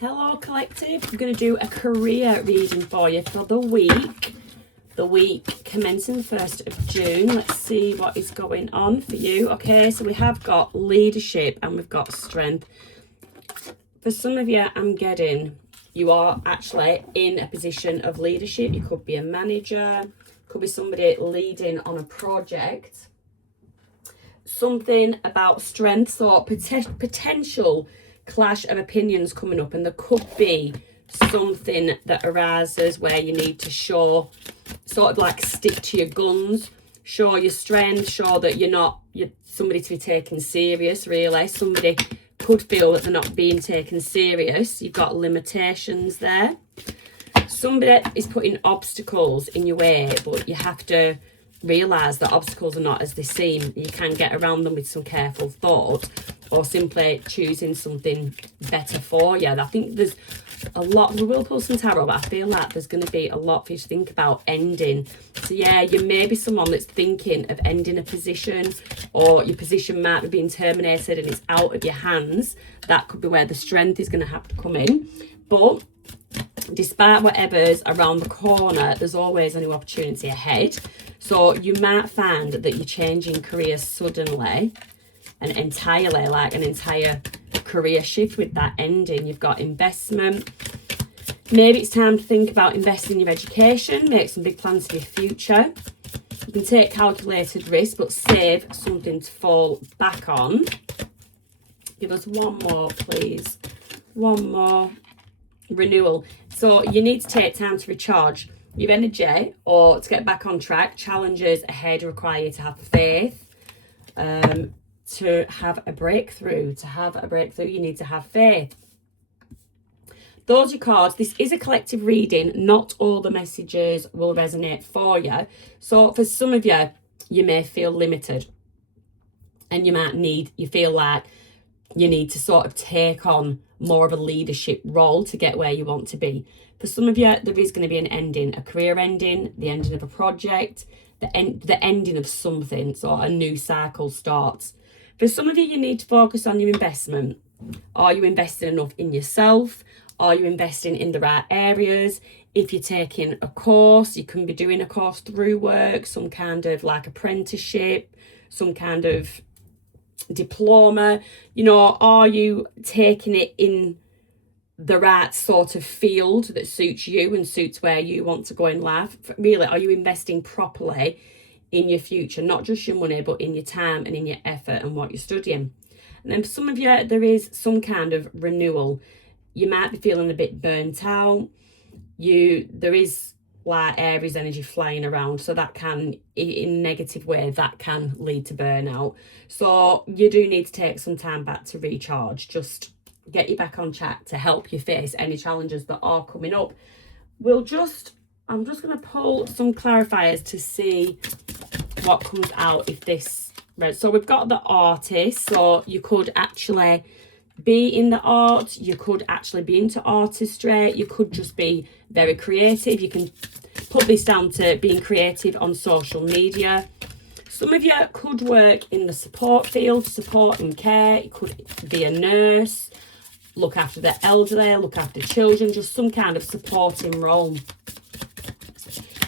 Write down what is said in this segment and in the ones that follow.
Hello collective, I'm going to do a career reading for you for the week commencing the 1st of June. Let's see what is going on for you. Okay, so we have got leadership and we've got strength. For some of you, I'm getting you are actually in a position of leadership. You could be a manager, could be somebody leading on a project. Something about strength, so potential clash of opinions coming up, and there could be something that arises where you need to show, sort of like stick to your guns, show your strength, show that you're somebody to be taken serious. Really, somebody could feel that they're not being taken serious. You've got limitations there. Somebody is putting obstacles in your way, but you have to realise that obstacles are not as they seem. You can get around them with some careful thought, or simply choosing something better for you. I think there's a lot, we will pull some tarot, but I feel like there's going to be a lot for you to think about ending. So yeah, you may be someone that's thinking of ending a position, or your position might be being terminated and it's out of your hands. That could be where the strength is going to have to come in. But despite whatever's around the corner, there's always a new opportunity ahead. So you might find that you're changing careers suddenly and entirely, like an entire career shift with that ending. You've got investment. Maybe it's time to think about investing in your education, make some big plans for your future. You can take calculated risks, but save something to fall back on. Give us one more, please. One more. Renewal. So you need to take time to recharge your energy or to get back on track. Challenges ahead require you to have faith. To have a breakthrough, you need to have faith. Those are your cards. This is a collective reading. Not all the messages will resonate for you. So for some of you, you may feel limited, and you feel like you need to sort of take on more of a leadership role to get where you want to be. For some of you, there is going to be an ending, a career ending, the ending of a project, the ending of something, so a new cycle starts. For some of you, you need to focus on your investment. Are you investing enough in yourself? Are you investing in the right areas? If you're taking a course, you can be doing a course through work, some kind of like apprenticeship, some kind of diploma. Are you taking it in the right sort of field that suits you and suits where you want to go in life? Really, are you investing properly in your future, not just your money, but in your time and in your effort and what you're studying? And then for some of you, there is some kind of renewal. You might be feeling a bit burnt out. There is like Aries energy flying around, so that can, in a negative way, that can lead to burnout. So you do need to take some time back to recharge, just get you back on track to help you face any challenges that are coming up. I'm just going to pull some clarifiers to see what comes out if this read. So we've got the artist, so you could actually be in the art, you could actually be into artistry, you could just be very creative. You can put this down to being creative on social media. Some of you could work in the support field, support and care. You could be a nurse, look after the elderly, look after children, just some kind of supporting role.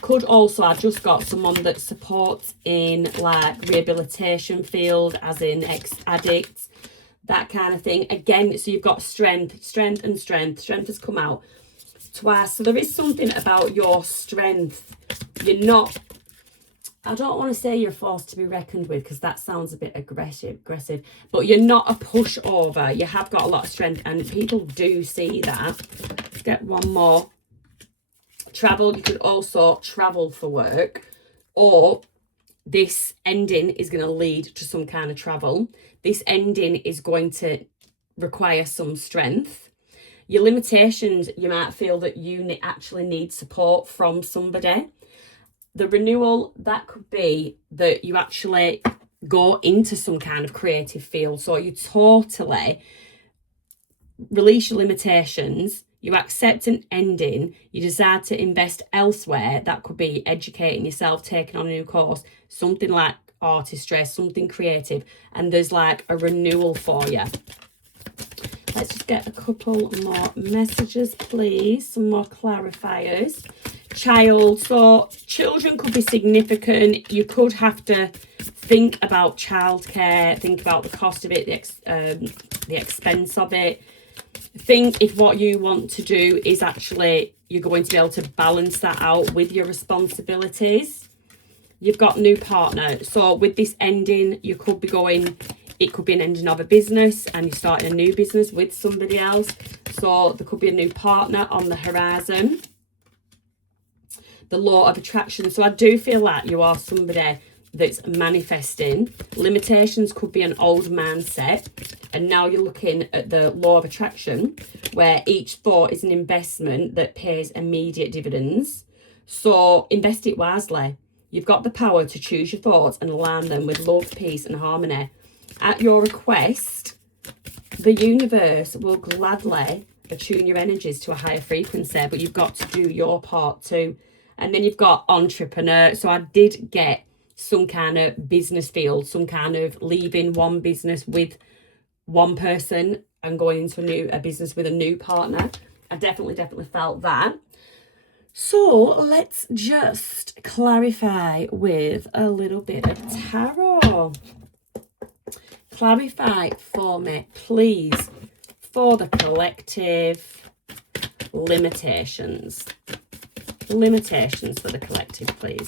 Could also, I've just got someone that supports in like rehabilitation field, as in ex-addicts, that kind of thing. Again, so you've got strength. Strength has come out twice. So there is something about your strength. You're not, I don't want to say you're a force to be reckoned with, because that sounds a bit aggressive, but you're not a pushover. You have got a lot of strength, and people do see that. Let's get one more. Travel. You could also travel for work, or this ending is going to lead to some kind of travel. This ending is going to require some strength. Your limitations, you might feel that you actually need support from somebody. The renewal, that could be that you actually go into some kind of creative field. So you totally release your limitations, you accept an ending, you decide to invest elsewhere. That could be educating yourself, taking on a new course, something like artistry, something creative, and there's like a renewal for you. Let's just get a couple more messages, please. Some more clarifiers. Child. So children could be significant. You could have to think about childcare, think about the cost of it, the expense of it. Think if what you want to do is actually, you're going to be able to balance that out with your responsibilities. You've got new partner. So with this ending, you could be going, it could be an ending of a business and you're starting a new business with somebody else. So there could be a new partner on the horizon. The law of attraction. So I do feel like you are somebody that's manifesting. Limitations could be an old mindset. And now you're looking at the law of attraction, where each thought is an investment that pays immediate dividends. So invest it wisely. You've got the power to choose your thoughts and align them with love, peace and harmony. At your request, the universe will gladly attune your energies to a higher frequency, but you've got to do your part too. And then you've got entrepreneur. So I did get some kind of business field, some kind of leaving one business with one person and going into a business with a new partner. I definitely felt that. So let's just clarify with a little bit of tarot. Clarify for me, please, for the collective. Limitations. Limitations for the collective, please.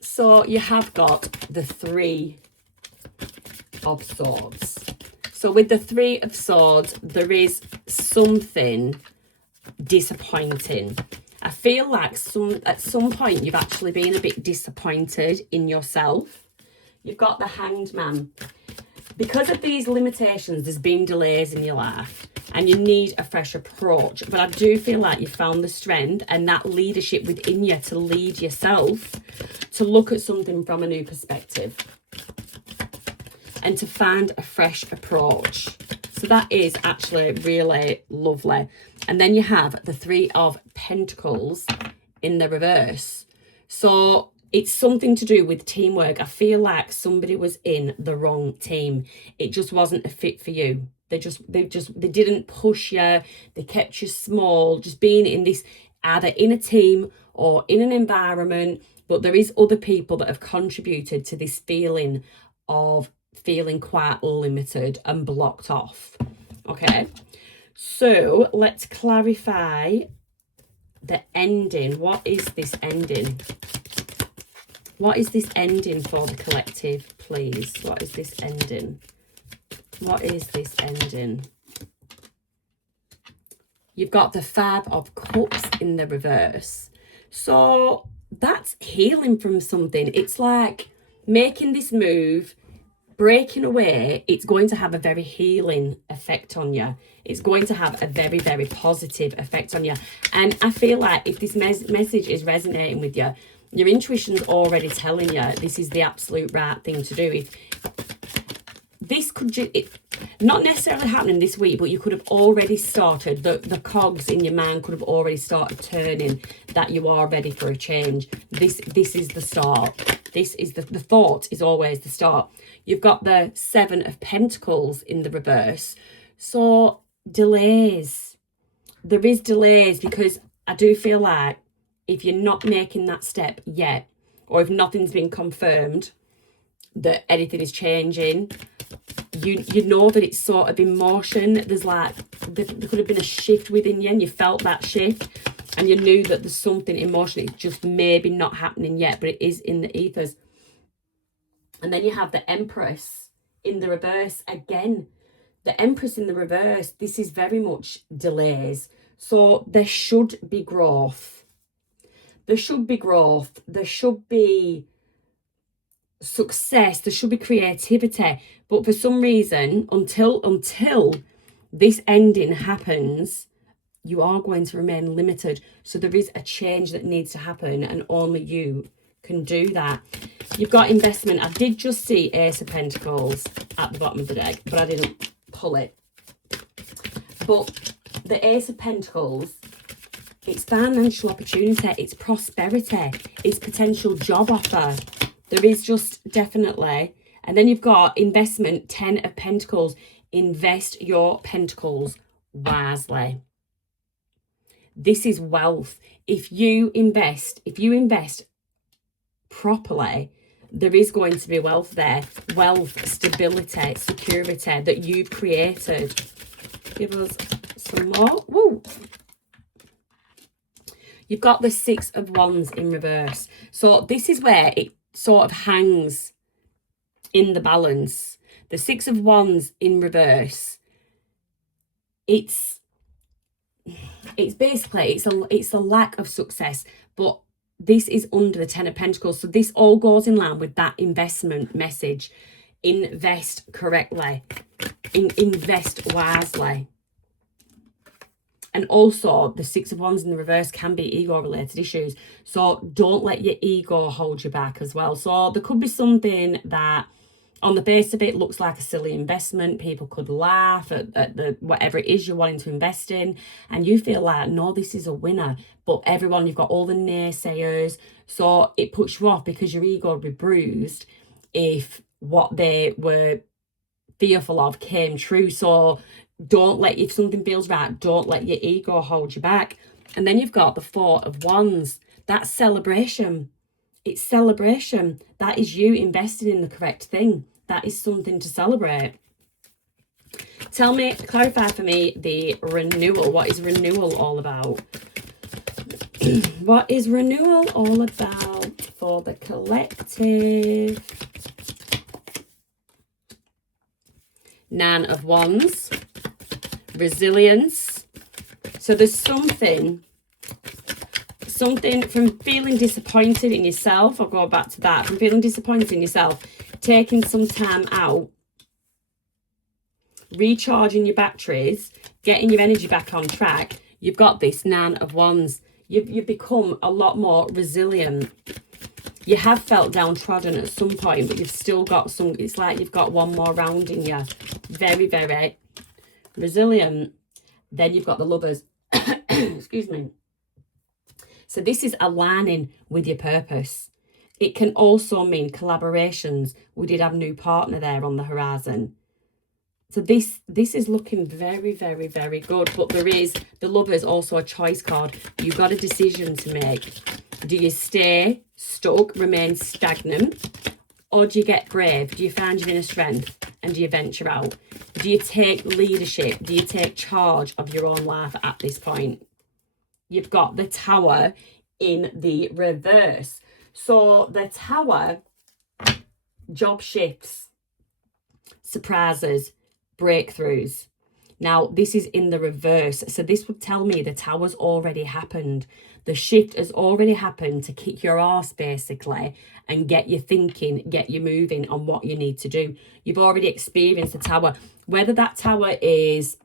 So you have got the Three of Swords. So with the Three of Swords, there is something disappointing. I feel like at some point you've actually been a bit disappointed in yourself. You've got the Hanged Man. Because of these limitations, there's been delays in your life and you need a fresh approach. But I do feel like you found the strength and that leadership within you to lead yourself, to look at something from a new perspective and to find a fresh approach. So that is actually really lovely. And then you have the Three of Pentacles in the reverse. So it's something to do with teamwork. I feel like somebody was in the wrong team. It just wasn't a fit for you. They didn't push you. They kept you small, just being in this, either in a team or in an environment. But there is other people that have contributed to this feeling of feeling quite limited and blocked off. Okay, so let's clarify the ending. What is this ending? What is this ending for the collective, please? What is this ending? What is this ending? You've got the Five of Cups in the reverse. So that's healing from something. It's like making this move, breaking away. It's going to have a very healing effect on you. It's going to have a very, very positive effect on you. And I feel like if this message is resonating with you, your intuition's already telling you this is the absolute right thing to do. If this could not necessarily happening this week, but you could have already started, the cogs in your mind could have already started turning, that you are ready for a change. This is the start. This is the thought is always the start. You've got the Seven of Pentacles in the reverse. So delays. There is delays because I do feel like if you're not making that step yet, or if nothing's been confirmed that anything is changing, you know that it's sort of in motion. There's like, there could have been a shift within you and you felt that shift and you knew that there's something in motion. It's just maybe not happening yet, but it is in the ethers. And then you have the Empress in the reverse again. The Empress in the reverse, this is very much delays. So there should be growth. There should be growth. There should be success. There should be creativity. But for some reason, until this ending happens, you are going to remain limited. So there is a change that needs to happen and only you can do that. You've got investment. I did just see Ace of Pentacles at the bottom of the deck, but I didn't pull it. But the Ace of Pentacles, it's financial opportunity, it's prosperity, it's potential job offer. There is just definitely And then you've got investment, 10 of Pentacles. Invest your pentacles wisely. This is wealth. If you invest properly, there is going to be wealth there. Wealth, stability, security that you've created. Give us some more. Woo! You've got the Six of Wands in reverse. So this is where it sort of hangs in the balance. The Six of Wands in reverse. It's basically, it's a lack of success, but this is under the Ten of Pentacles. So this all goes in line with that investment message. Invest correctly. Invest wisely. And also, the Six of Wands in the reverse can be ego-related issues. So don't let your ego hold you back as well. So there could be something that, on the base of it, looks like a silly investment. People could laugh at the whatever it is you're wanting to invest in. And you feel like, no, this is a winner. But everyone, you've got all the naysayers. So it puts you off because your ego would be bruised if what they were fearful of came true. So don't let, if something feels right, don't let your ego hold you back. And then you've got the Four of Wands. That's celebration. It's celebration. That is you investing in the correct thing. That is something to celebrate. Tell me, clarify for me the renewal. What is renewal all about? What is renewal all about for the collective? Nine of Wands. Resilience. So there's something from feeling disappointed in yourself. I'll go back to that. From feeling disappointed in yourself, taking some time out, recharging your batteries, getting your energy back on track. You've got this Nine of Wands. You've become a lot more resilient. You have felt downtrodden at some point, but you've still got some, it's like you've got one more round in you. Very, very resilient. Then you've got the Lovers. Excuse me. So this is aligning with your purpose. It can also mean collaborations. We did have new partner there on the horizon. So this is looking very, very, very good. But there is, the Lovers, also a choice card. You've got a decision to make. Do you stay stuck, remain stagnant? Or do you get brave? Do you find your inner strength? And do you venture out? Do you take leadership? Do you take charge of your own life at this point? You've got the Tower in the reverse. So the Tower, job shifts, surprises, breakthroughs. Now, this is in the reverse. So this would tell me the Tower's already happened. The shift has already happened to kick your arse, basically, and get you thinking, get you moving on what you need to do. You've already experienced the Tower. Whether that Tower is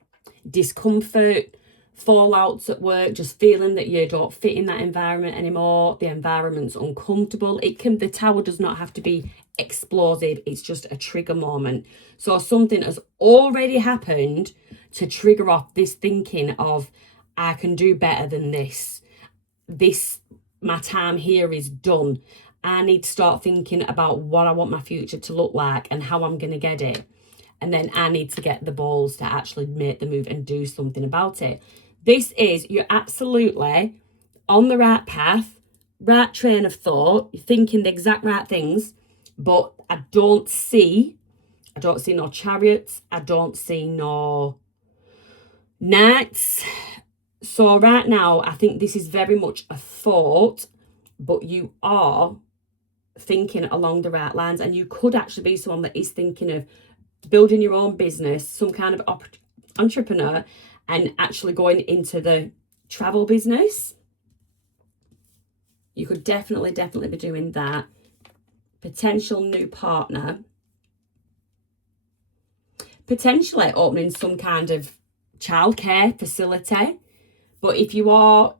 discomfort, fallouts at work, just feeling that you don't fit in that environment anymore, the environment's uncomfortable. The Tower does not have to be explosive. It's just a trigger moment. So something has already happened to trigger off this thinking of, I can do better than this. My time here is done. I need to start thinking about what I want my future to look like and how I'm going to get it. And then I need to get the balls to actually make the move and do something about it. This is, you're absolutely on the right path, right train of thought. You're thinking the exact right things, but I don't see no chariots. I don't see no knights. So right now, I think this is very much a thought, but you are thinking along the right lines, and you could actually be someone that is thinking of building your own business, some kind of entrepreneur, and actually going into the travel business. You could definitely be doing that. Potential new partner. Potentially opening some kind of childcare facility. But if you are,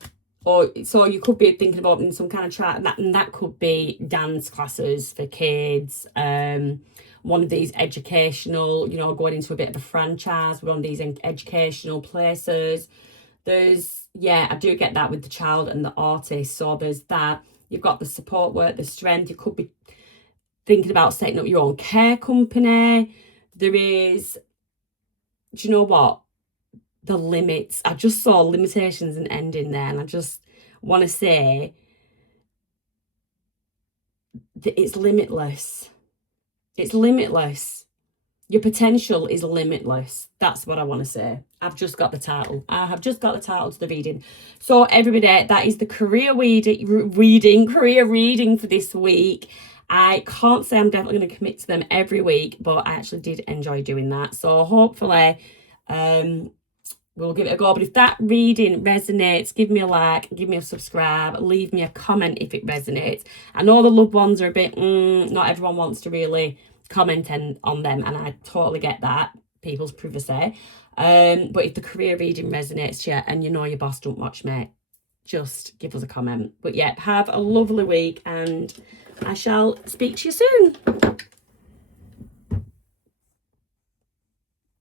so you could be thinking about opening some kind of and that could be dance classes for kids, one of these educational, going into a bit of a franchise, one of these educational places. I do get that with the child and the artist. So there's that. You've got the support work, the strength. You could be thinking about setting up your own care company. There is, do you know what? The limits. I just saw limitations and ending there, and I just want to say that it's limitless. It's limitless. Your potential is limitless. That's what I want to say. I've just got the title. I have just got the title to the reading. So everybody, that is the career reading for this week. I can't say I'm definitely going to commit to them every week, but I actually did enjoy doing that. So hopefully we'll give it a go. But if that reading resonates, give me a like, give me a subscribe, leave me a comment if it resonates. I know the loved ones are a bit, not everyone wants to really comment on them, and I totally get that, people's privacy. But if the career reading resonates to you and you know your boss don't watch me, just give us a comment. But yeah, have a lovely week, and I shall speak to you soon.